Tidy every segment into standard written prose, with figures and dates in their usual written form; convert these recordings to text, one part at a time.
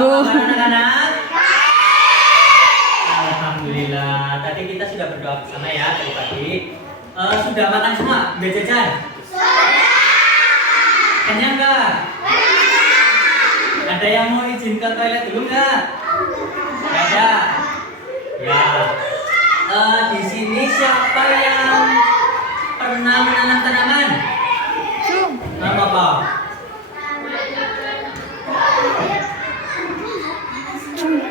Apa kabar anak-anak? Alhamdulillah. Tadi kita sudah berdoa bersama ya tadi pagi. Sudah makan semua? Udah jajan? Sudah. Kenyang nggak? Ada yang mau izin ke toilet dulu nggak? Nggak ada. Ya. Di sini siapa yang pernah menanam tanaman? Nama apa?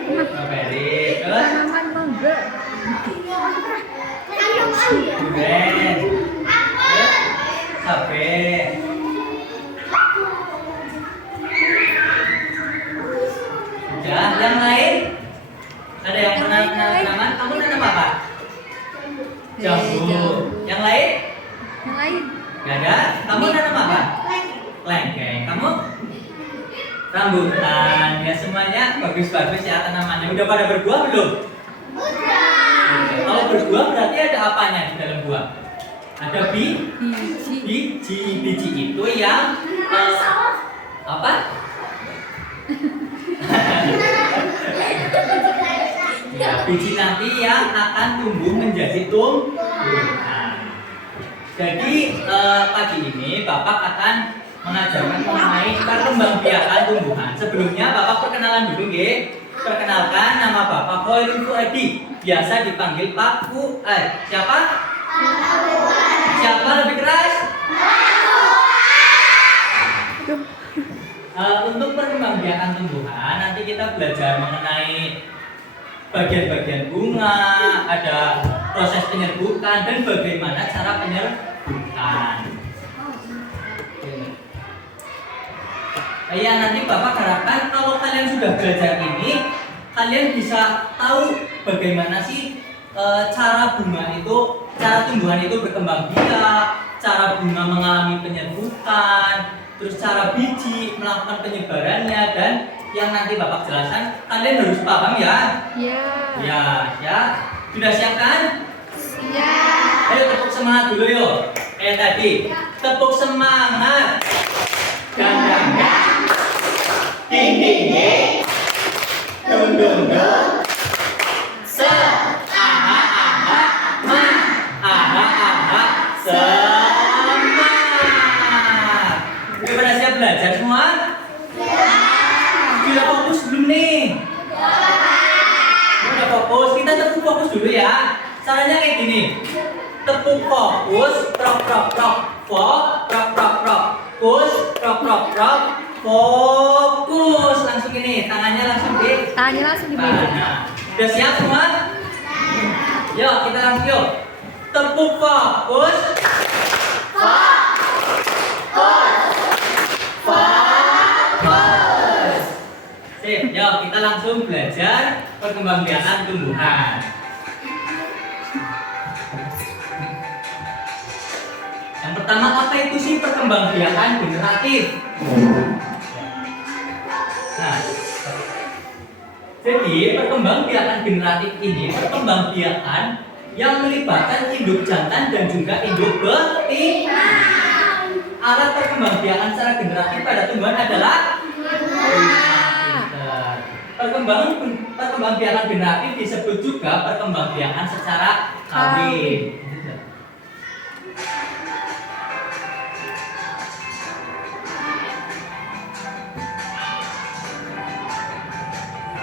Strawberry. Terus? Durian. Terus? Sapi. Sudah. Yang lain? Ada yang pernah menanam tanaman? Kamu nanam apa? Jambu. Yang lain? Yang lain. Gak ada. Kamu nanam apa? Lengkeng. Kamu? Rambutan. Ya semuanya bagus-bagus ya tanamannya. Udah pada berbuah belum? Udah. Kalau berbuah berarti ada apanya di dalam buah? Ada biji. Biji itu yang apa? Ya, biji nanti yang akan tumbuh menjadi tumbuhan. Jadi pagi ini Bapak akan mengajarkan mengenai perkembangbiakan tumbuhan. Sebelumnya Bapak perkenalan dulu, nggih. Perkenalkan, nama Bapak Khairul Fuadi, biasa dipanggil Pak Fuad. Siapa? Siapa lebih keras? Untuk perkembangbiakan tumbuhan nanti kita belajar mengenai bagian-bagian bunga, ada proses penyerbukan dan bagaimana cara penyerbukan. Ya nanti Bapak harapkan kalau kalian sudah belajar ini, kalian bisa tahu bagaimana sih cara bunga itu, cara tumbuhan itu berkembang biak, cara bunga mengalami penyerbukan, terus cara biji melakukan penyebarannya, dan yang nanti Bapak jelaskan kalian harus paham ya. Ya. Sudah siap kan? Siap. Ayo tepuk semangat dulu yuk. Tadi tepuk semangat. Dang. Ding ding ding. Dung dung dung. Se. Aha aha. Ma. Aha aha. Semangat. Udah pada siap belajar semua? Sudah fokus belum nih? Udah fokus. Kita tepuk fokus dulu ya. Caranya kayak gini. Tepuk fokus, prok. Fokus, prok. Fokus. Langsung ini, tangannya langsung di. Nah, udah siap semua? Yuk, kita langsung yuk. Tepuk fokus. Fokus. Sip, yuk kita langsung belajar perkembangbiakan tumbuhan. Yang pertama, apa itu sih perkembangbiakan generatif? Nah, jadi perkembangbiakan generatif ini perkembangbiakan yang melibatkan induk jantan dan juga induk betina. Alat perkembangbiakan secara generatif pada tumbuhan adalah perkembangbiakan generatif disebut juga perkembangbiakan secara kawin.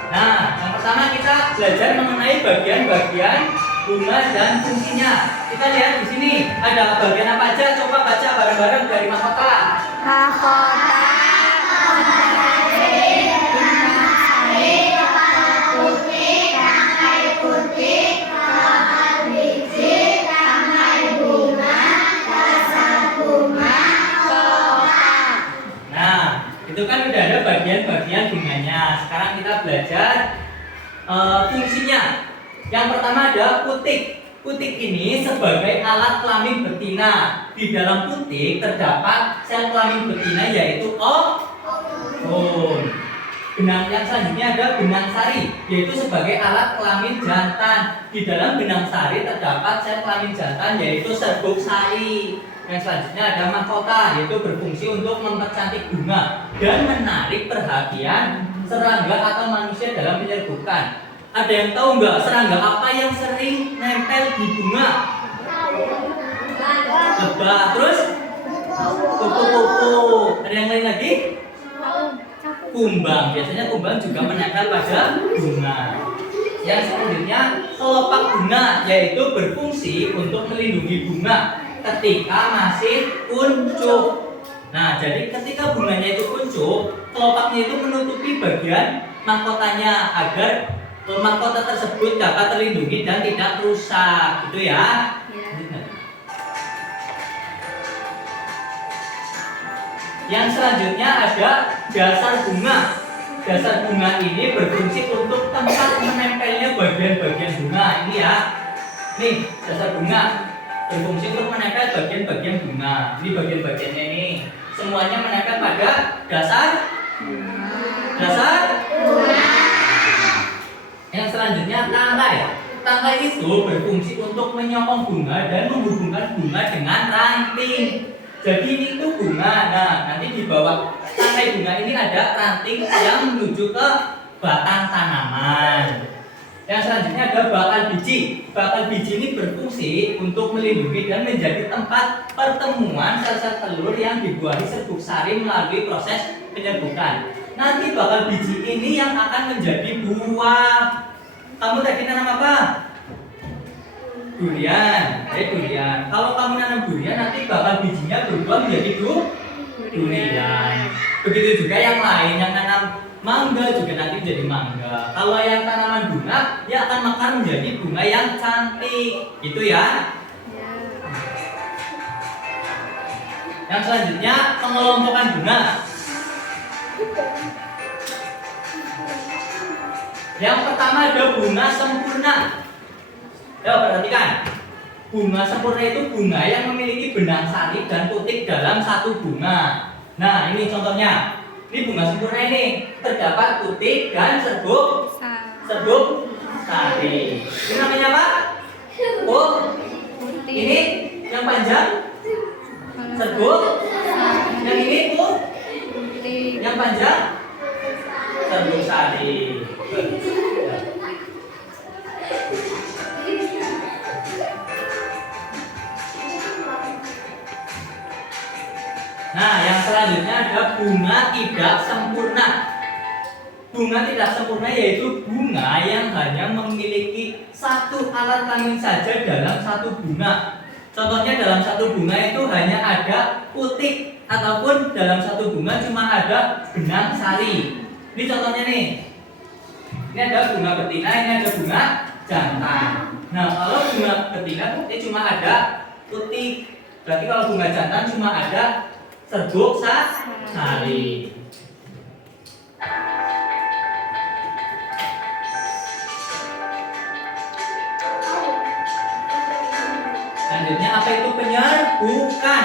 Nah, yang pertama kita belajar mengenai bagian-bagian bunga dan fungsinya. Kita lihat di sini ada bagian apa aja? Coba baca bareng-bareng dari mahkota. Itu kan udah ada bagian-bagian bunganya. Sekarang kita belajar fungsinya. Yang pertama ada putik. Putik ini sebagai alat kelamin betina. Di dalam putik terdapat sel kelamin betina yaitu ovum. Benang yang selanjutnya ada benang sari, yaitu sebagai alat kelamin jantan. Di dalam benang sari terdapat sel kelamin jantan yaitu serbuk sari. Yang selanjutnya ada mahkota, yaitu berfungsi untuk mempercantik bunga dan menarik perhatian serangga atau manusia dalam penyerbukan. Ada yang tahu nggak serangga apa yang sering nempel di bunga? Lebah, terus kupu-kupu. Ada yang lain lagi? Kumbang. Biasanya kumbang juga menempel pada bunga. Yang selanjutnya kelopak bunga, yaitu berfungsi untuk melindungi bunga ketika masih kuncup. Nah, jadi ketika bunganya itu kuncup, kelopaknya itu menutupi bagian mahkotanya agar mahkota tersebut dapat terlindungi dan tidak rusak, gitu ya. Yang selanjutnya ada dasar bunga. Dasar bunga ini berfungsi untuk tempat menempelnya bagian-bagian bunga. Ini ya. Nih, dasar bunga berfungsi untuk menempel bagian-bagian bunga. Ini bagian-bagiannya ini. Semuanya menempel pada dasar bunga. Yang selanjutnya tangkai. Tangkai itu berfungsi untuk menyokong bunga dan menghubungkan bunga dengan ranting. Jadi ini tuh bunga. Nah, nanti di bawah tangkai bunga ini ada ranting yang menuju ke batang tanaman. Yang selanjutnya ada bakal biji. Bakal biji ini berfungsi untuk melindungi dan menjadi tempat pertemuan sel-sel telur yang dibuahi serbuk sari melalui proses penyerbukan. Nanti bakal biji ini yang akan menjadi buah. Kamu tadi nanam apa? Durian. Durian. Kalau kamu nanam durian, nanti bakal bijinya berubah menjadi durian. Begitu juga yang lain, yang nanam mangga juga nanti menjadi mangga. Kalau yang tanaman bunga, dia akan mekar menjadi bunga yang cantik. Gitu ya. Yang selanjutnya pengelompokan bunga. Yang pertama ada bunga sempurna. Ya, perhatikan. Bunga sempurna itu bunga yang memiliki benang sari dan putik dalam satu bunga. Nah, ini contohnya. Ini bunga sempurna ini terdapat putik dan serbuk sari. Ini namanya apa? Oh, ini yang panjang serbuk. Yang ini yang panjang serbuk sari. Nah, yang selanjutnya ada bunga tidak sempurna. Bunga tidak sempurna yaitu bunga yang hanya memiliki satu alat kelamin saja dalam satu bunga. Contohnya dalam satu bunga itu hanya ada putik ataupun dalam satu bunga cuma ada benang sari. Ini contohnya nih. Ini ada bunga betina, ini ada bunga jantan. Nah, kalau bunga betina ini cuma ada putik. Berarti kalau bunga jantan cuma ada serbuk sari. Selanjutnya apa itu penyerbukan?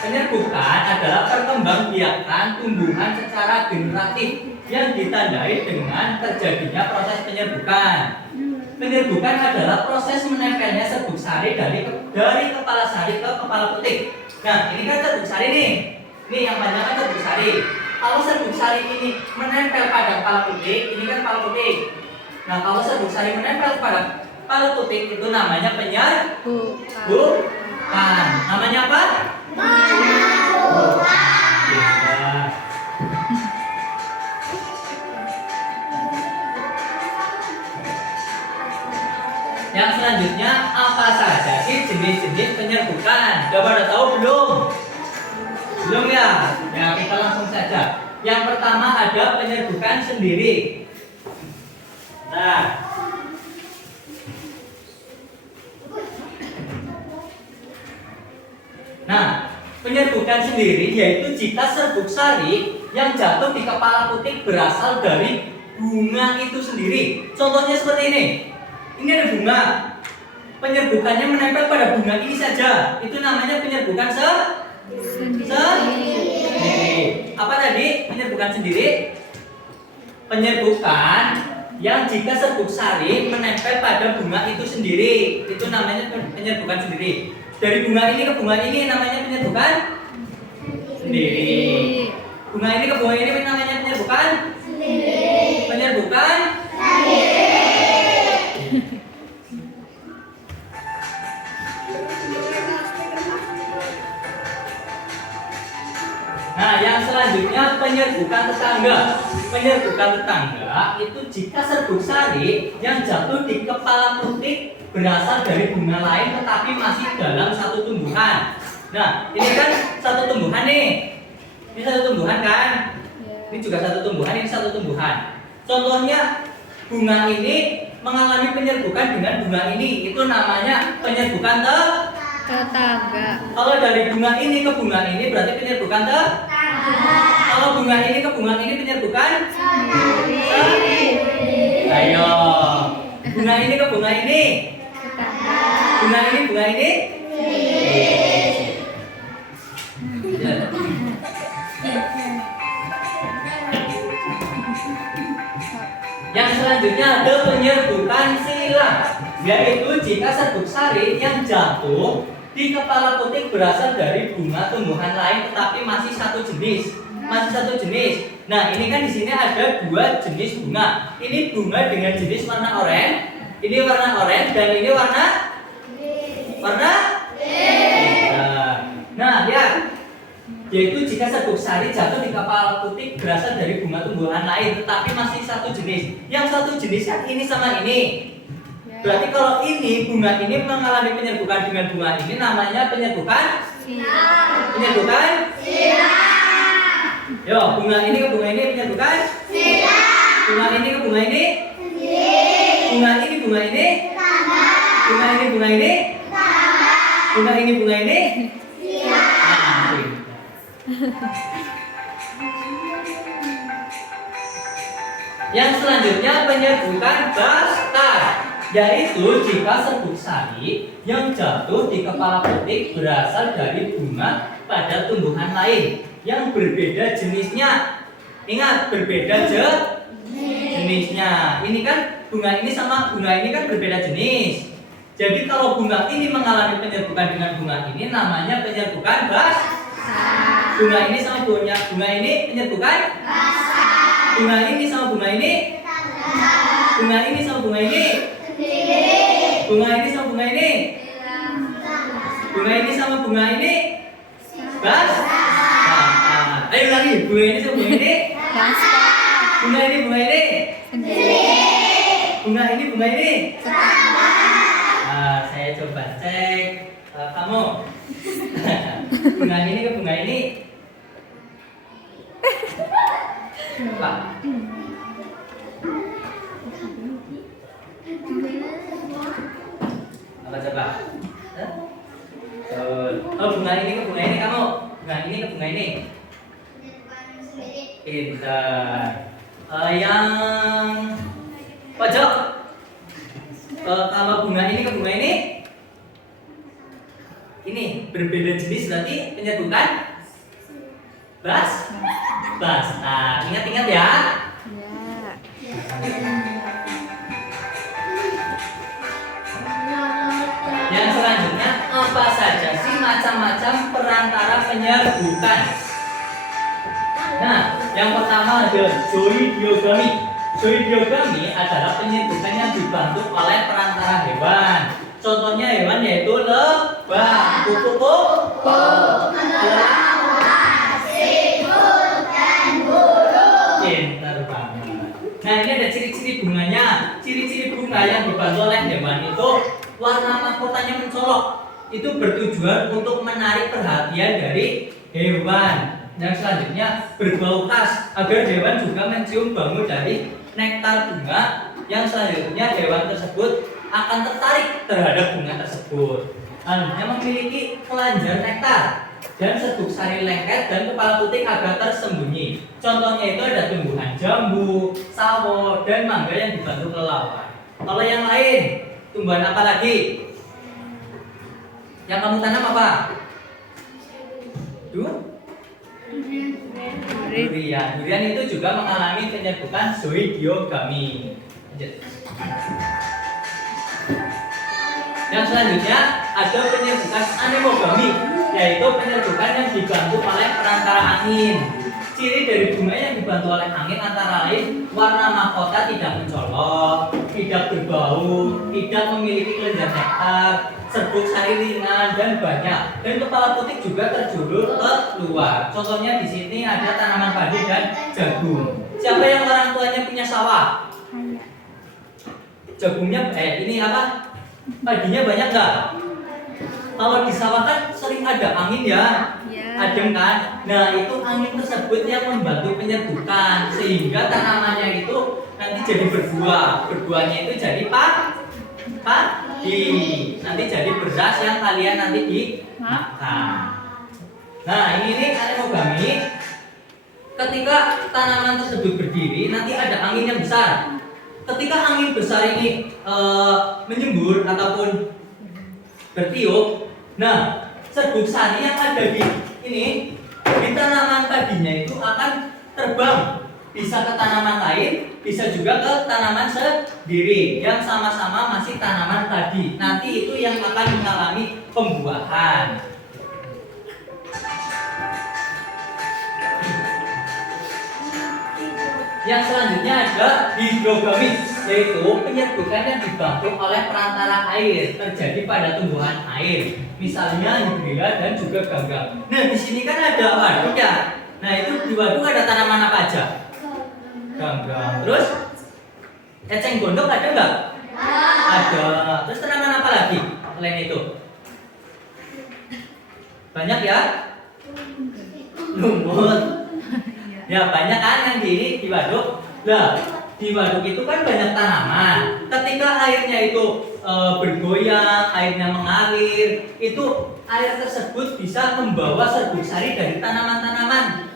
Penyerbukan adalah perkembangbiakan tumbuhan secara generatif yang ditandai dengan terjadinya proses penyerbukan. Penyerbukan adalah proses menempelnya serbuk sari dari kepala sari ke kepala putik. Nah, ini kan serbuk sari nih. Ini yang panjang kan serbuk sari. Kalau serbuk sari ini menempel pada kepala putik, ini kan kepala putik. Nah, kalau serbuk sari menempel pada kepala putik itu namanya penyerbukan. Namanya apa? Yang selanjutnya apa saja sih jenis-jenis penyerbukan? Coba udah tahu belum? Belum ya? Ya, kita langsung saja. Yang pertama ada penyerbukan sendiri. Nah, penyerbukan sendiri yaitu jika serbuk sari yang jatuh di kepala putik berasal dari bunga itu sendiri. Contohnya seperti ini. Ini ada bunga. Penyerbukannya menempel pada bunga ini saja. Itu namanya penyerbukan sendiri. Apa tadi penyerbukan sendiri? Penyerbukan yang jika serbuk sari menempel pada bunga itu sendiri. Itu namanya penyerbukan sendiri. Dari bunga ini ke bunga ini namanya penyerbukan sendiri. Bunga ini ke bunga ini namanya penyerbukan? Penyerbukan? Nah, yang selanjutnya penyerbukan tetangga. Penyerbukan tetangga itu jika serbuk sari yang jatuh di kepala putik berasal dari bunga lain tetapi masih dalam satu tumbuhan. Nah, ini kan satu tumbuhan nih. Ini satu tumbuhan kan? Ini juga satu tumbuhan, ini satu tumbuhan. Contohnya bunga ini mengalami penyerbukan dengan bunga ini, itu namanya penyerbukan tetangga. Kalau dari bunga ini ke bunga ini berarti penyerbukan kalau bunga ini ke bunga ini penyerbukan ayo. Bunga ini ke bunga ini bunga ini Yang selanjutnya ada penyerbukan silang, yaitu jika serbuk sari yang jatuh di kepala putik berasal dari bunga tumbuhan lain tetapi masih satu jenis. Nah, ini kan di sini ada dua jenis bunga. Ini bunga dengan jenis warna oranye. Ini warna oranye dan ini warna Nah, ya. Yaitu jika serbuk sari jatuh di kepala putik berasal dari bunga tumbuhan lain tetapi masih satu jenis. Yang satu jenis kan ini sama ini. Berarti kalau ini bunga ini mengalami penyerbukan dengan bunga ini namanya penyerbukan silang. Yo, bunga ini ke bunga ini penyerbukan silang. Bunga ini ke bunga ini bunga ini bunga ini bunga ini bunga ini bunga ini bunga ini Yang selanjutnya penyerbukan bastar, yaitu jika serbuk sari yang jatuh di kepala putik berasal dari bunga pada tumbuhan lain yang berbeda jenisnya. Ingat, berbeda jenisnya. Ini kan bunga ini sama bunga ini kan berbeda jenis. Jadi kalau bunga ini mengalami penyerbukan dengan bunga ini namanya penyerbukan bastar. Bunga ini sama bunga ini penyerbukan bastar. Bunga ini sama bunga ini bunga ini sama bunga ini bunga ini sama bunga ini bunga ini sama bunga ini bastar. Ayo lagi, bunga ini sama bunga ini bastar. Bunga ini bunga ini bunga ini bunga ini saya coba cek kamu bunga ini ke bunga ini apa? Apa coba? Oh, bunga ini ke bunga ini kamu. Bunga ini ke bunga ini. Pintar. Yang pojok. Kalau bunga ini ke bunga ini. Ini berbeda jenis berarti penyerbukan bastar. Ingat-ingat ya. Yang selanjutnya apa saja sih macam-macam perantara penyerbukan? Nah, yang pertama ada zoidiogami. Zoidiogami adalah penyerbukan yang dibantu oleh perantara hewan. Contohnya hewan yaitu lebah, kupu-kupu, pintar banget. Nah, ini ada ciri-ciri bunganya. Ciri-ciri bunga yang dibantu oleh hewan itu warna mahkotanya mencolok. Itu bertujuan untuk menarik perhatian dari hewan. Yang selanjutnya berbau khas agar hewan juga mencium bau dari nektar bunga. Yang selanjutnya hewan tersebut akan tertarik terhadap bunga tersebut. Selanjutnya memiliki kelenjar nektar dan serbuk sari lengket dan kepala putik agak tersembunyi. Contohnya itu ada tumbuhan jambu, sawo, dan mangga yang dibantu kelelawar. Kalau yang lain, tumbuhan apa lagi? Yang kamu tanam apa? Durian. Durian itu juga mengalami penyerbukan zoidiogami. Yang selanjutnya ada penyerbukan anemogami, yaitu penyerbukan yang dibantu oleh perantara angin. Ciri dari bunga yang dibantu oleh angin antara lain warna mahkota tidak mencolok, tidak berbau, tidak memiliki kelenjar nektar, serbuk sari ringan dan banyak, dan kepala putih juga terjulur ke luar. Contohnya di sini ada tanaman padi dan jagung. Siapa yang orang tuanya punya sawah? Jagungnya ini apa? Padinya banyak nggak? Kalau di sawah kan sering ada angin ya, adem kan? Nah itu angin tersebut yang membantu penyerbukan sehingga tanamannya itu nanti jadi berbuah. Berbuahnya itu jadi padi. Nanti jadi beras yang kalian nanti dimakan. Nah ini anemogami. Ketika tanaman tersebut berdiri, nanti ada angin yang besar. Ketika angin besar ini menyembur ataupun bertiup, nah serbuk sari yang ada di tanaman padinya itu akan terbang, bisa ke tanaman lain, bisa juga ke tanaman sendiri yang sama-sama masih tanaman padi. Nanti itu yang akan mengalami pembuahan. Yang selanjutnya ada hidrogami, yaitu penyerbukan yang dibantu oleh perantara air terjadi pada tumbuhan air, misalnya hibrida dan juga ganggang. Nah di sini kan ada waduk ya. Nah itu di waduk ada tanaman apa aja? Ganggang. Terus eceng gondok ada nggak? Ada. Terus tanaman apa lagi selain itu? Banyak ya? Lumut. Ya banyak kan yang di waduk. Nah di waduk itu kan banyak tanaman. Ketika airnya itu bergoyang, airnya mengalir, itu air tersebut bisa membawa serbuk sari dari tanaman-tanaman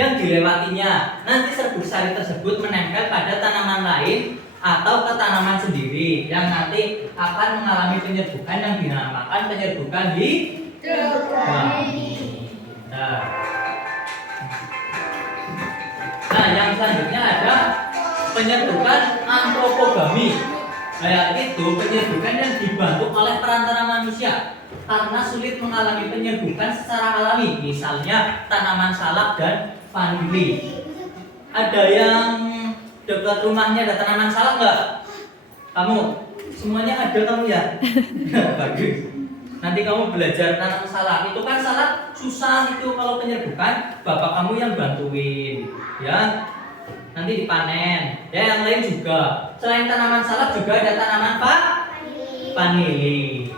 yang dilewatinya. Nanti serbuk sari tersebut menempel pada tanaman lain atau ke tanaman sendiri yang nanti akan mengalami penyerbukan yang dinamakan penyerbukan hidrogami. Nah, yang selanjutnya ada penyerbukan antropogami. Nah, itu penyerbukan yang dibantu oleh perantara manusia karena sulit mengalami penyerbukan secara alami, misalnya tanaman salak dan vanili. Ada yang dekat rumahnya ada tanaman salak nggak? Kamu? Semuanya ada kamu ya? Bagus. Nanti kamu belajar tanam salak. Itu kan salak susah itu kalau penyerbukan, bapak kamu yang bantuin, ya. Nanti dipanen. Ya yang lain juga. Selain tanaman salak juga ada tanaman vanili.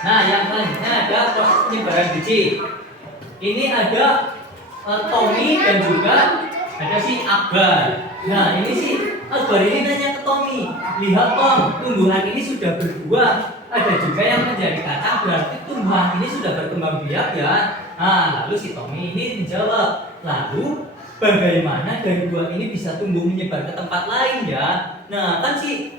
Nah, yang selanjutnya ada proses penyebaran biji. Ini ada Tommy dan juga ada si Akbar. Nah, ini si Akbar ini nanya ke Tommy, lihat Tom, tumbuhan ini sudah berbuah. Ada juga yang menjadi kacang, berarti tumbuhan ini sudah berkembang biak ya. Nah, lalu si Tommy ini menjawab, lalu bagaimana dari buah ini bisa tumbuh menyebar ke tempat lain ya? Nah, kan si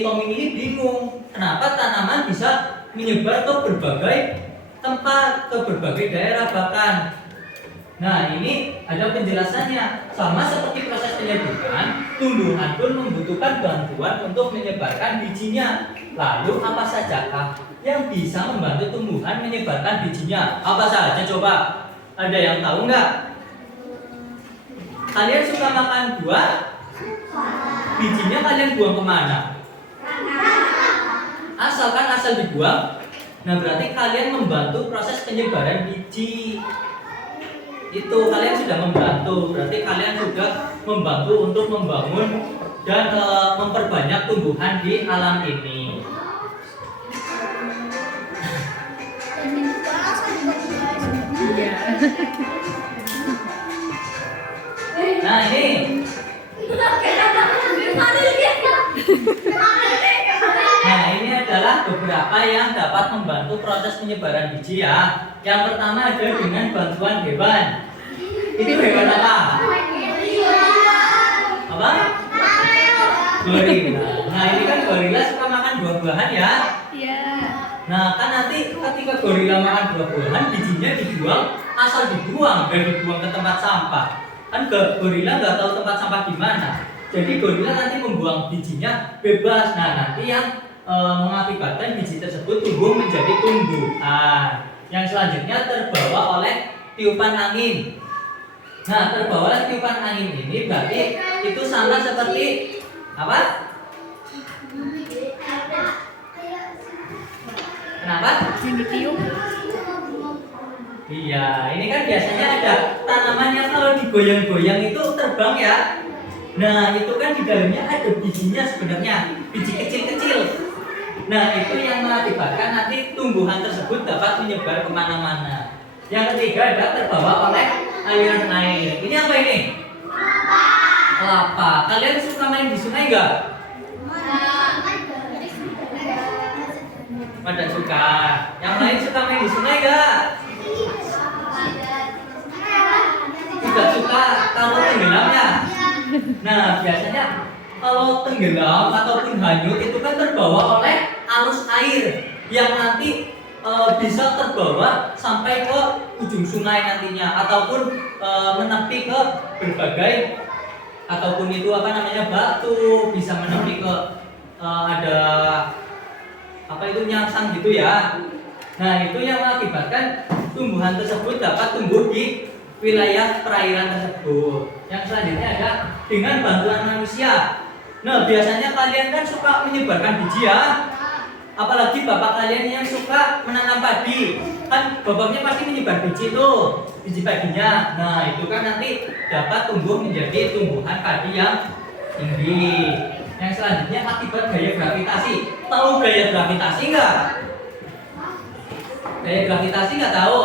Tommy ini bingung, kenapa tanaman bisa menyebar ke berbagai tempat, ke berbagai daerah bahkan. Nah, ini ada penjelasannya. Sama seperti proses penyerbukan, tumbuhan pun membutuhkan bantuan untuk menyebarkan bijinya. Lalu apa sajakah yang bisa membantu tumbuhan menyebarkan bijinya? Apa saja coba? Ada yang tahu nggak? Kalian suka makan buah? Bijinya kalian buang kemana? Asal dibuang. Nah, berarti kalian membantu proses penyebaran biji. Itu kalian sudah membantu, berarti kalian sudah membantu untuk membangun dan memperbanyak tumbuhan di alam ini. Nah ini adalah beberapa yang dapat membantu proses penyebaran biji ya. Yang pertama ada dengan bantuan hewan. Itu hewan apa? Apa? Gorila. Nah ini kan gorila suka makan buah-buahan ya? Iya. Nah kan nanti ketika gorila makan buah-buahan, bijinya dibuang, asal dibuang dan dibuang ke tempat sampah. Kan gorila nggak tahu tempat sampah di mana. Jadi gorila nanti membuang bijinya bebas. Nah nanti yang mengakibatkan biji tersebut tumbuh menjadi tumbuhan. Yang selanjutnya terbawa oleh tiupan angin. Nah, terbawa oleh tiupan angin ini berarti itu sama seperti apa? Kenapa? Yang ditiup. Iya, ini kan biasanya ada tanaman yang kalau digoyang-goyang itu terbang ya. Nah, itu kan di dalamnya ada bijinya sebenarnya, biji kecil-kecil. Nah, itu yang mengakibatkan nanti tumbuhan tersebut dapat menyebar kemana-mana. Yang ketiga adalah terbawa oleh aliran air. Ini apa ini? Kelapa. Kalian suka main di sungai enggak? Pada suka. Yang lain suka main di sungai enggak? Tidak suka. Kamu tenggelam ya? Nah, biasanya kalau tenggelam ataupun hanyut itu kan terbawa oleh arus air yang nanti bisa terbawa sampai ke ujung sungai nantinya ataupun menepi ke berbagai ataupun itu apa namanya batu, bisa menepi ke ada apa itu nyangsang gitu ya. Nah, itu yang mengakibatkan tumbuhan tersebut dapat tumbuh di wilayah perairan tersebut. Yang selanjutnya ada dengan bantuan manusia. Nah, biasanya kalian kan suka menyebarkan biji ya. Apalagi bapak kalian yang suka menanam padi. Kan bapaknya pasti menyebar biji tuh, biji padinya. Nah, itu kan nanti dapat tumbuh menjadi tumbuhan padi yang tinggi. Yang selanjutnya akibat gaya gravitasi. Tahu gaya gravitasi enggak? Gaya gravitasi enggak tahu?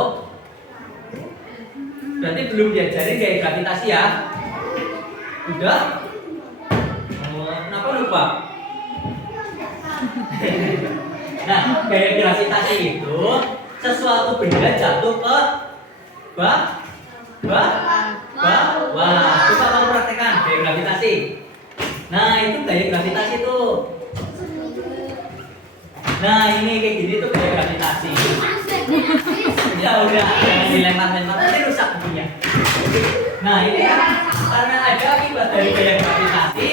Berarti belum diajarin gaya gravitasi ya? Udah? Kenapa lupa? Nah, gaya gravitasi itu sesuatu benda jatuh ke bawah. Coba kamu praktekkan gaya gravitasi. Nah, itu gaya gravitasi tuh. Nah, ini kayak gini tuh gaya gravitasi. Ya udah, jangan dilempar-lempar nanti rusak bukunya. Nah, ini ya, karena ada akibat dari gaya gravitasi,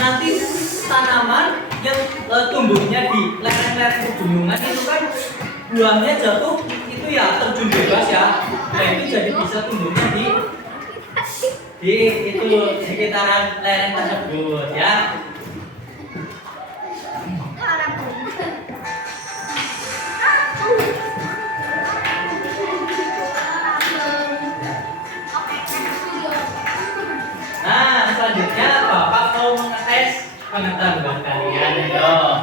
nanti tanaman yang tumbuhnya di lereng-lereng pegunungan itu kan buahnya jatuh itu ya terjun bebas ya. Nah, itu jadi bisa tumbuhnya di itu sekitaran lereng tersebut ya. Nah, selanjutnya Bapak mau mengetes pengetahuan kalian dong.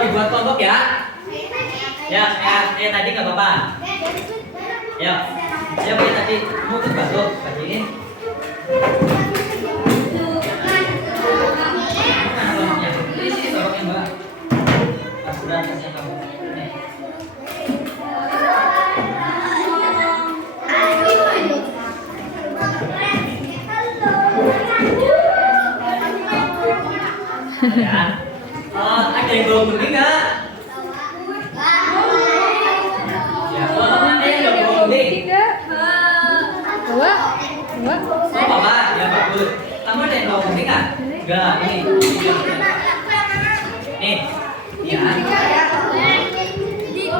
Dibuat kelompok ya. Ya, kayak tadi nggak apa-apa. Ya, siapa yang tadi mau ikut bantu pagi ini? Mana kelompoknya? Di sini kelompoknya Mbak. Asuran kasih kamu. Nih. Ya. Ada yang belum beli nggak? Ya, ada yang belum beli? Dua. Oh, Bapak, ya bagus. Kamu ada yang belum beli nggak? Enggak, ini. Nih, ya.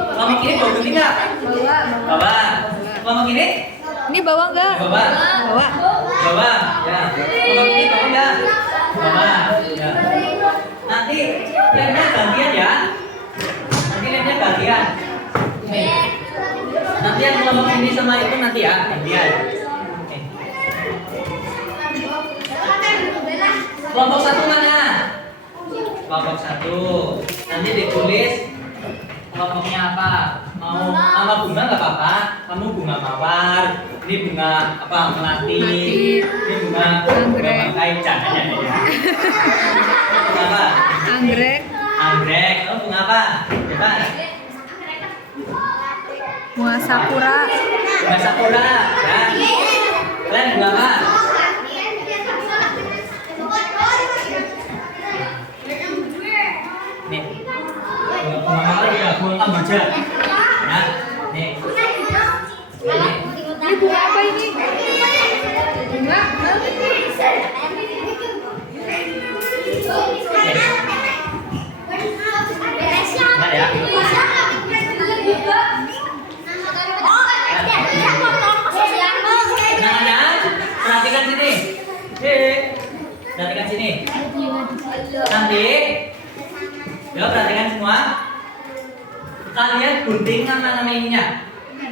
Kelompok ini belum beli nggak? Bawa. Kelompok ini? Ini bawa enggak? Bawa. Bawa. Bawa, ya. Kelompok ini bawa nggak? Bawa, ya. Nanti lemnya gantian ya. Nanti lemnya gantian. Nih. Nanti yang kelompok ini sama itu nanti ya gantian. Oke. Kelompok satu mana? Kelompok satu. Nanti ditulis kelompoknya apa? Mau sama bunga nggak apa-apa. Kamu bunga mawar. Ini bunga apa? Melati. Ini bunga bangkai jangan ya. Bunga apa? Anggrek. Anggrek. Oh, bunga apa? Coba. Bunga sakura. Bunga sakura. Ya. Kalian bunga apa? Nih. Bunga mawar ya, bunga kamboja. Ya. Nih. Ini bunga apa ini? Bunga? Nah, ya. Coba perhatikan semua. Kalian gunting nama-nama ininya.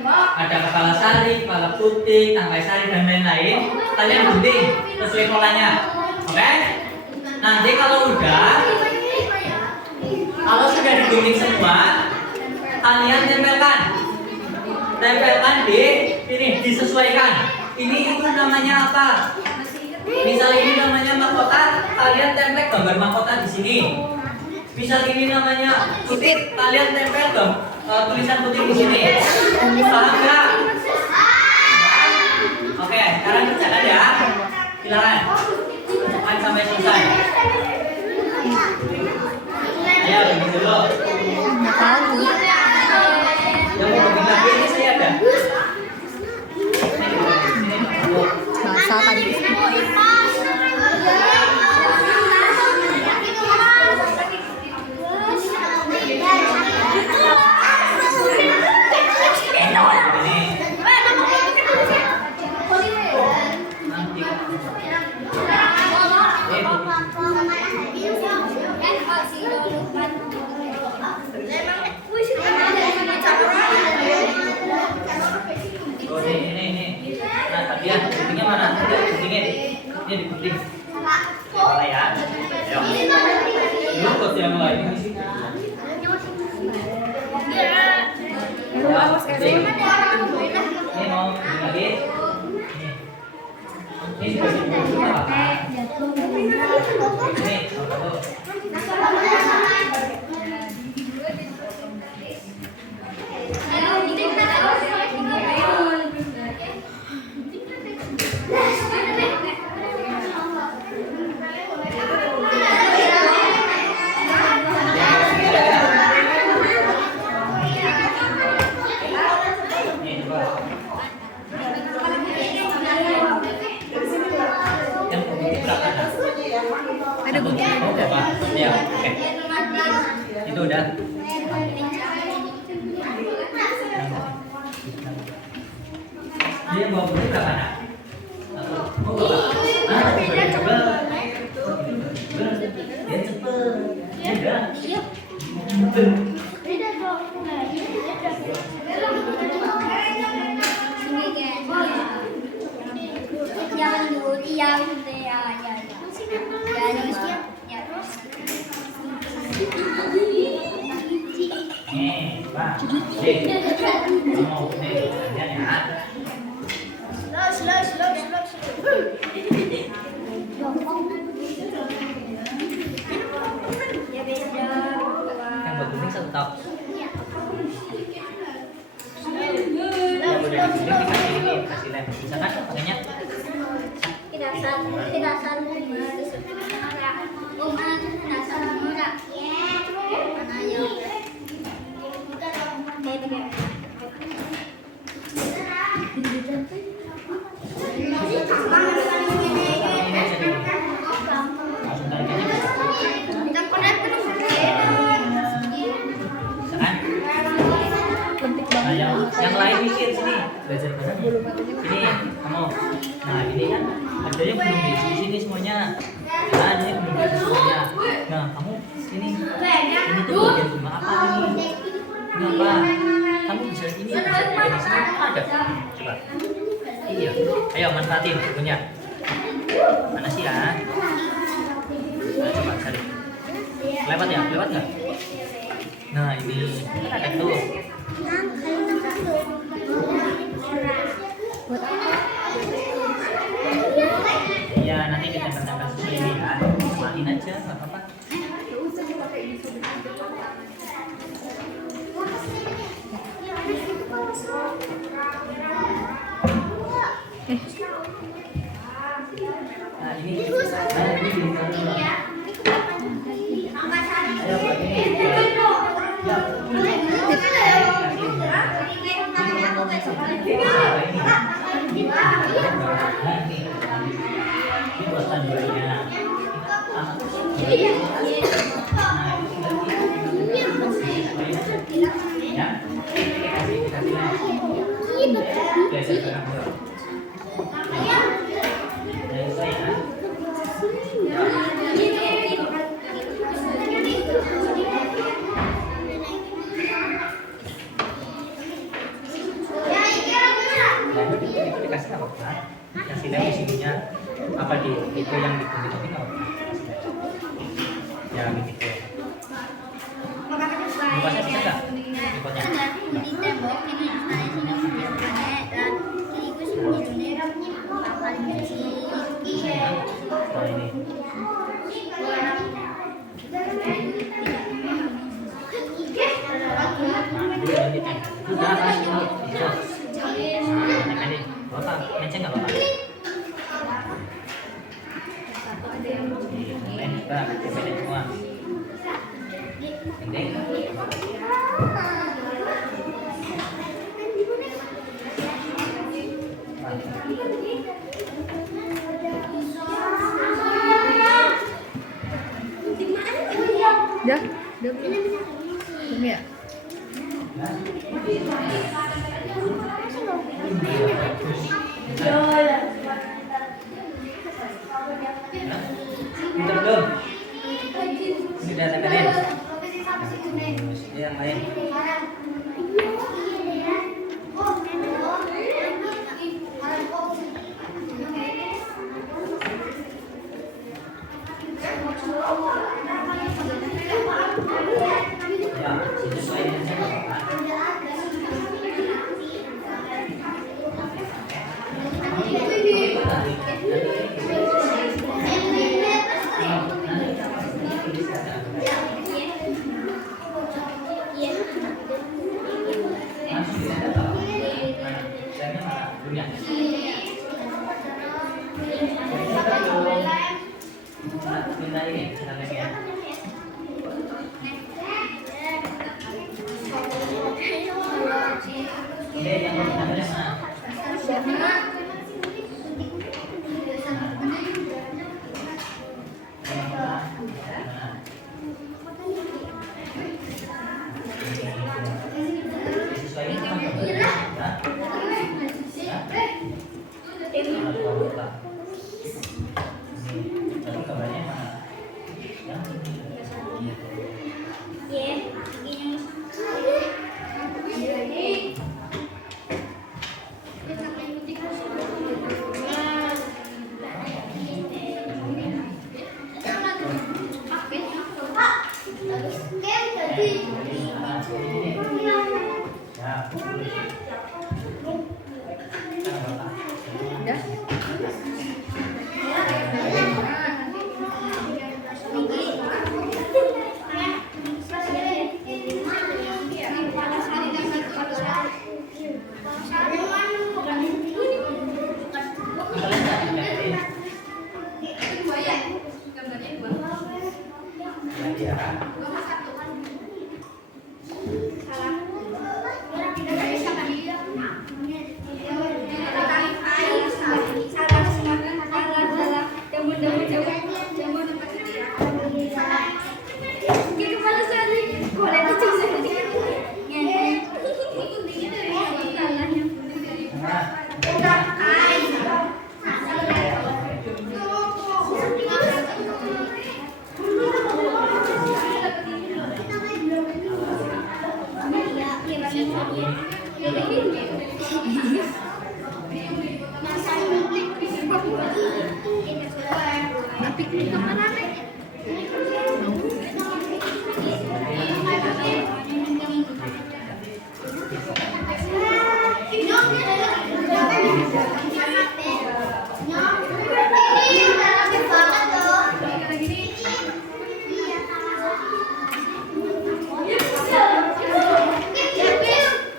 Ada kepala sari, kepala putih, tangkai sari dan lain-lain. Kalian gunting sesuai polanya. Oke? Nanti kalau sudah digunting semua, kalian tempelkan di ini, disesuaikan. Ini itu namanya apa? Misal ini namanya mahkota, kalian tempel gambar mahkota di sini. Misal ini namanya putih, kalian tempel tulisan putih di sini. Paham nggak? Oke, sekarang kerjakan ya. Silakan. Cepat sampai selesai. Ayo, begini dulu. Nggak tahu. Yang mau bikin lagi ini saya ada. Bahasa tadi. Oh, ini. Nah, kalian guntingnya mana? Guntingnya ini digunting. Kepala ya. Ayo. Lurus yang lain di situ. Ini mau lagi. Ini sudah digunting apa? Ini Ada bunyi. Oh, berapa? Ya, oke. Itu udah. Dia mau beli berapa nak? Oh, berapa? Coba. Dia cepet. Udah. Jangan dulu diam deh ya. Nih, Pak. Mau nih, ya. Slow. Ya beda. Yang bergunting satu tahun. Slow. Yang udah digunting dikasih ini, kasih lem. Bisa kan pakainya? Langsung tarik aja bisa. Bisa kan? Nah, yang lain mikir sini, belajar bareng. Ini kamu. Nah, ini kan ada yang belum diisi sini semuanya. Nah, ada yang belum diisi semuanya. Nah, kamu sini. Ini tuh bagian bunga apa ini? Ini apa? Kamu bisa ini bisa di sini ada. Coba. Iya. Ayo manfaatin bukunya. Mana sih ya? Nah, coba cari. Lewat ya? Lewat nggak? Nah, ini kan ada tuh. Iya, nanti kita tempel sesuai ini ya. Semakin aja, nggak apa-apa. Nah, ini ayo buat ini. Ini buatan dulunya. Dipasnya bisa nggak? Dipotnya. di tembok ini saya sini dia pakai dan kiriku sini paling kecil. Nah ini. Sudah masuk. Ini bapak menceng nggak bapak? Main kita pendek semua. Pendek. Dah, belum ya? Udah belum? Sudah tekenin. Yang lain. Ya, sesuaiin aja nggak apa-apa.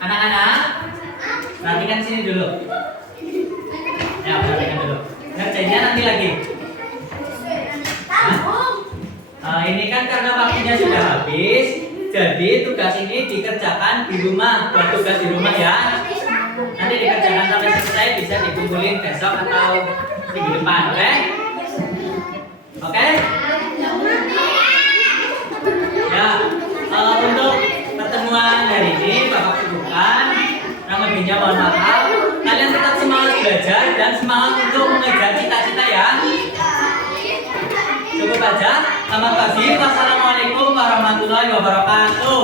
Anak-anak, perhatikan sini dulu. Ya, perhatikan dulu. Ngerjainnya nanti lagi. Ini kan karena waktunya sudah habis, jadi tugas ini dikerjakan di rumah. Buat tugas di rumah ya. Nanti dikerjakan sampai selesai, bisa dikumpulin besok atau minggu depan, oke? Oke? Ya, untuk pertemuan hari ini Bapak cukupkan. Yang lebihnya mohon maaf. Kalian tetap semangat belajar dan semangat untuk mengejar cita-cita ya. Cukup aja. Selamat pagi. Wassalamualaikum warahmatullahi wabarakatuh.